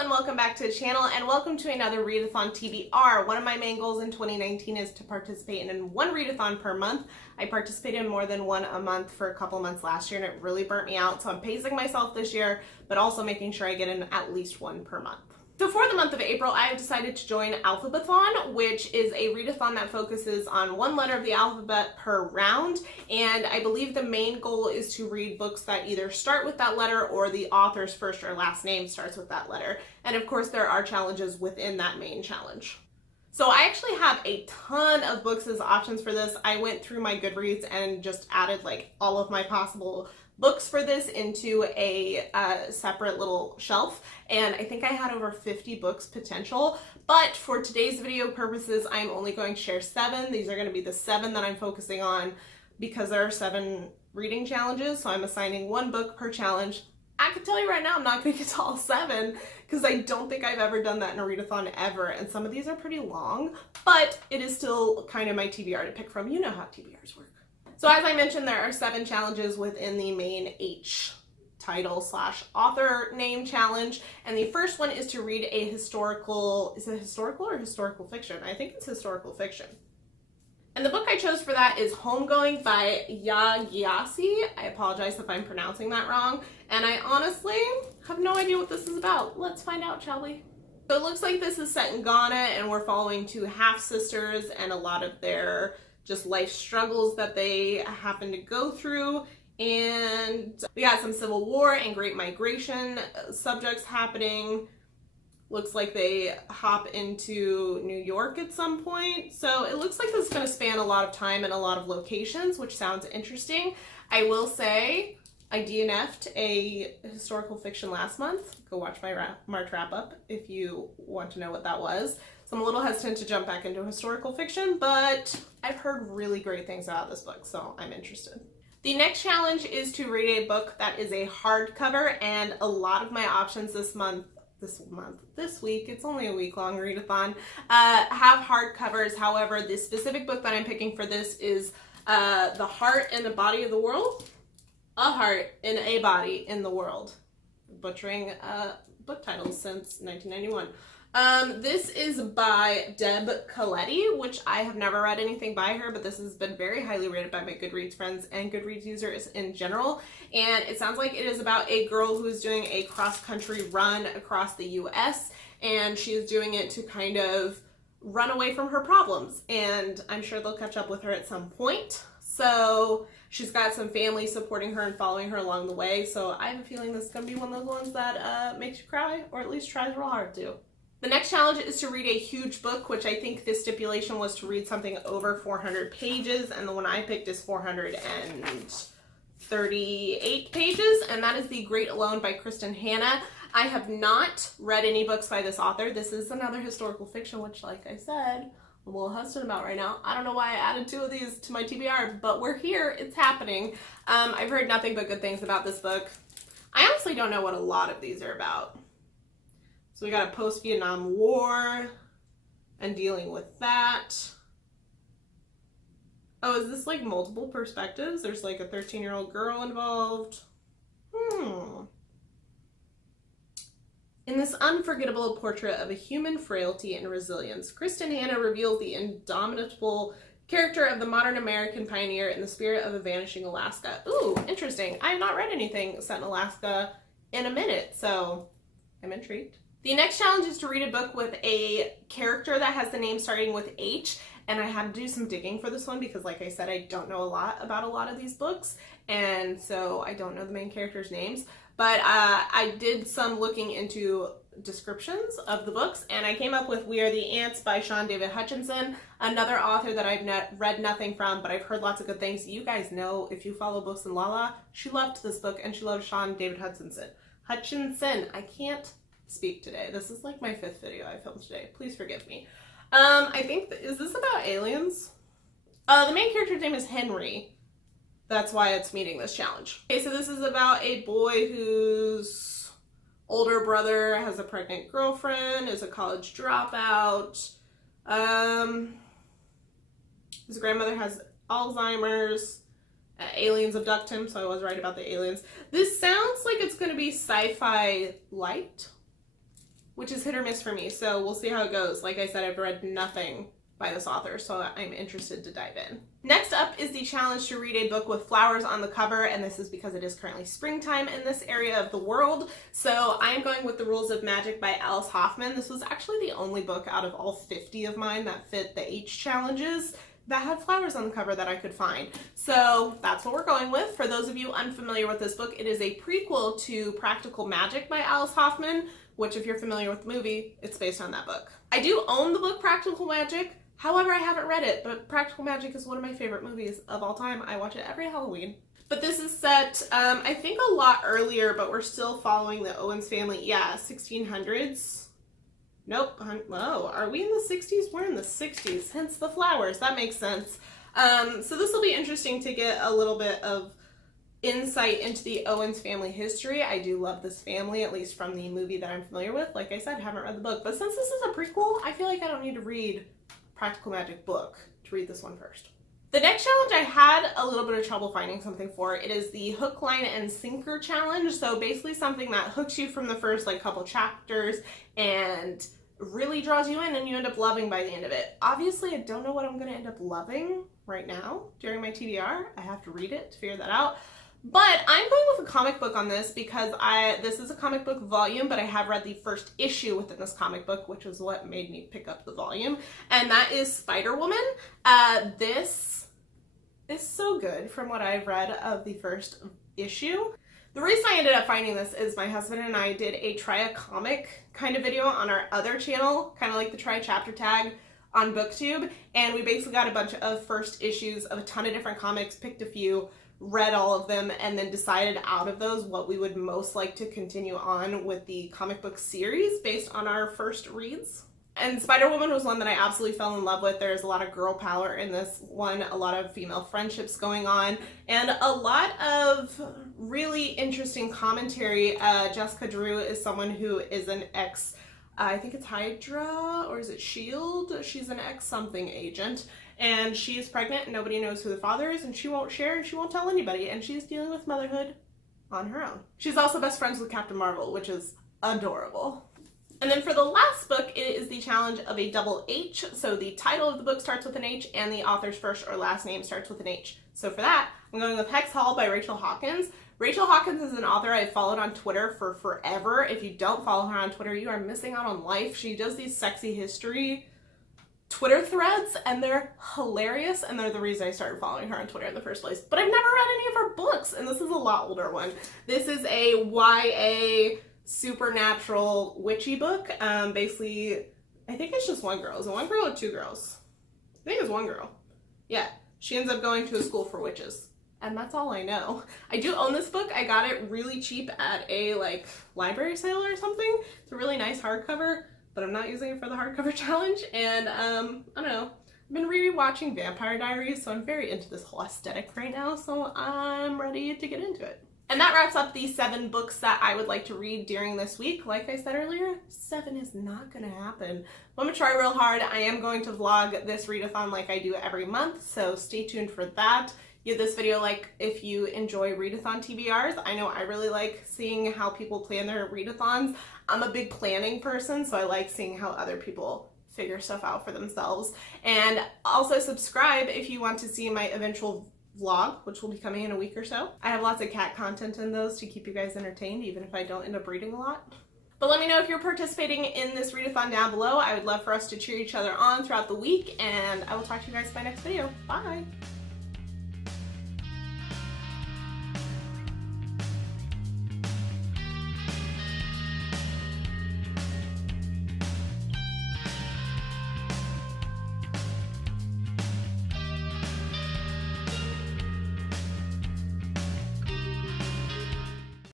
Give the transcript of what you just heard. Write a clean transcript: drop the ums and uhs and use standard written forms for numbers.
and welcome back to the channel, and welcome to another Readathon TBR. One of my main goals in 2019 is to participate in one readathon per month. I participated in more than one a month for a couple months last year, and it really burnt me out, so I'm pacing myself this year, but also making sure I get in at least one per month. So for the month of April, I have decided to join Alphabethon, which is a readathon that focuses on one letter of the alphabet per round, and I believe the main goal is to read books that either start with that letter or the author's first or last name starts with that letter. And of course, there are challenges within that main challenge. So I actually have a ton of books as options for this. I went through my Goodreads and just added like all of my possible books for this into a separate little shelf, and I think I had over 50 books potential, but for today's video purposes I'm only going to share 7. These are going to be the 7 that I'm focusing on because there are 7 reading challenges, so I'm assigning one book per challenge. I can tell you right now I'm not going to get to all 7 because I don't think I've ever done that in a readathon ever, and some of these are pretty long, but it is still kind of my TBR to pick from. You know how TBRs work. So as I mentioned, there are 7 challenges within the main H title / author name challenge. And the first one is to read a historical, is it historical or historical fiction? I think it's historical fiction. And the book I chose for that is Homegoing by Ya Gyasi. I apologize if I'm pronouncing that wrong. And I honestly have no idea what this is about. Let's find out, shall we? So it looks like this is set in Ghana, and we're following 2 half-sisters and a lot of their just life struggles that they happen to go through, and we got some civil war and great migration subjects happening. Looks like they hop into New York at some point, so it looks like this is going to span a lot of time and a lot of locations, which sounds interesting. I will say I DNF'd a historical fiction last month. Go watch my March wrap-up if you want to know what that was. So I'm a little hesitant to jump back into historical fiction, but I've heard really great things about this book, so I'm interested. The next challenge is to read a book that is a hardcover, and a lot of my options this week, it's only a week-long readathon, have hardcovers. However, the specific book that I'm picking for this is The Heart and the Body of the World. A Heart in a Body in the World. Butchering book titles since 1991. This is by Deb Coletti, which I have never read anything by her, but this has been very highly rated by my Goodreads friends and Goodreads users in general. And it sounds like it is about a girl who is doing a cross-country run across the US, and she is doing it to kind of run away from her problems. And I'm sure they'll catch up with her at some point. So she's got some family supporting her and following her along the way. So I have a feeling this is going to be one of those ones that makes you cry, or at least tries real hard to. The next challenge is to read a huge book, which I think the stipulation was to read something over 400 pages, and the one I picked is 438 pages, and that is The Great Alone by Kristen Hanna. I have not read any books by this author. This is another historical fiction, which, like I said, I'm a little hesitant about right now. I don't know why I added 2 of these to my TBR, but we're here. It's happening. I've heard nothing but good things about this book. I honestly don't know what a lot of these are about. So we got a post-Vietnam War and dealing with that. Oh, is this like multiple perspectives? There's like a 13-year-old girl involved. In this unforgettable portrait of a human frailty and resilience, Kristen Hanna reveals the indomitable character of the modern American pioneer in the spirit of a vanishing Alaska. Ooh, interesting. I have not read anything set in Alaska in a minute, so I'm intrigued. The next challenge is to read a book with a character that has the name starting with H, and I had to do some digging for this one because, like I said, I don't know a lot about a lot of these books, and so I don't know the main characters' names, but I did some looking into descriptions of the books, and I came up with We Are the Ants by Sean David Hutchinson, another author that I've read nothing from, but I've heard lots of good things. You guys know, if you follow Books and Lala, she loved this book, and she loved Sean David Hutchinson. I can't speak today. This is like my 5th video I filmed today. Please forgive me. I think, is this about aliens? The main character's name is Henry. That's why it's meeting this challenge. Okay, so this is about a boy whose older brother has a pregnant girlfriend, is a college dropout. His grandmother has Alzheimer's. Aliens abduct him, so I was right about the aliens. This sounds like it's going to be sci-fi light. which is hit or miss for me, so we'll see how it goes. Like I said, I've read nothing by this author, so I'm interested to dive in. Next up is the challenge to read a book with flowers on the cover, and this is because it is currently springtime in this area of the world. So I am going with The Rules of Magic by Alice Hoffman. This was actually the only book out of all 50 of mine that fit the H challenges that had flowers on the cover that I could find. So that's what we're going with. For those of you unfamiliar with this book, it is a prequel to Practical Magic by Alice Hoffman, which if you're familiar with the movie, it's based on that book. I do own the book Practical Magic. However, I haven't read it, but Practical Magic is one of my favorite movies of all time. I watch it every Halloween. But this is set, I think a lot earlier, but we're still following the Owens family. Yeah, 1600s. Nope. Oh, are we in the 60s? We're in the 60s, hence the flowers. That makes sense. So this will be interesting to get a little bit of insight into the Owens family history. I do love this family, at least from the movie that I'm familiar with. Like I said, I haven't read the book, but since this is a prequel, I feel like I don't need to read Practical Magic book to read this one first. The next challenge I had a little bit of trouble finding something for. It is the hook, line, and sinker challenge. So basically something that hooks you from the first couple chapters and really draws you in and you end up loving by the end of it. Obviously, I don't know what I'm going to end up loving right now during my TBR. I have to read it to figure that out. But I'm going with a comic book on this because this is a comic book volume, but I have read the first issue within this comic book, which is what made me pick up the volume, and that is Spider-Woman. This is so good from what I've read of the first issue. The reason I ended up finding this is my husband and I did a try a comic kind of video on our other channel, kind of like the try chapter tag on BookTube, and we basically got a bunch of first issues of a ton of different comics, picked a few, read all of them, and then decided out of those what we would most like to continue on with the comic book series based on our first reads. And Spider-Woman was one that I absolutely fell in love with. There's a lot of girl power in this one, a lot of female friendships going on, and a lot of really interesting commentary. Jessica Drew is someone who is an ex, I think it's Hydra, or is it S.H.I.E.L.D.? She's an ex-something agent, and she is pregnant and nobody knows who the father is, and she won't share and she won't tell anybody, and she's dealing with motherhood on her own. She's also best friends with Captain Marvel, which is adorable. And then for the last book, it is the challenge of a double H. So the title of the book starts with an H and the author's first or last name starts with an H. So for that, I'm going with Hex Hall by Rachel Hawkins. Rachel Hawkins is an author I've followed on Twitter for forever. If you don't follow her on Twitter, you are missing out on life. She does these sexy history Twitter threads, and they're hilarious, and they're the reason I started following her on Twitter in the first place. But I've never read any of her books, and this is a lot older one. This is a YA supernatural witchy book. Basically, I think it's just one girl. Is it one girl or two girls? I think it's one girl. Yeah, she ends up going to a school for witches. And that's all I know. I do own this book. I got it really cheap at a library sale or something. It's a really nice hardcover, but I'm not using it for the hardcover challenge. And I don't know. I've been rewatching Vampire Diaries, so I'm very into this whole aesthetic right now, so I'm ready to get into it. And that wraps up the 7 books that I would like to read during this week. Like I said earlier, 7 is not going to happen. I'm going to try real hard. I am going to vlog this readathon like I do every month, so stay tuned for that. Give this video a like if you enjoy readathon TBRs. I know I really like seeing how people plan their readathons. I'm a big planning person, so I like seeing how other people figure stuff out for themselves. And also subscribe if you want to see my eventual vlog, which will be coming in a week or so. I have lots of cat content in those to keep you guys entertained, even if I don't end up reading a lot. But let me know if you're participating in this readathon down below. I would love for us to cheer each other on throughout the week, and I will talk to you guys in my next video. Bye!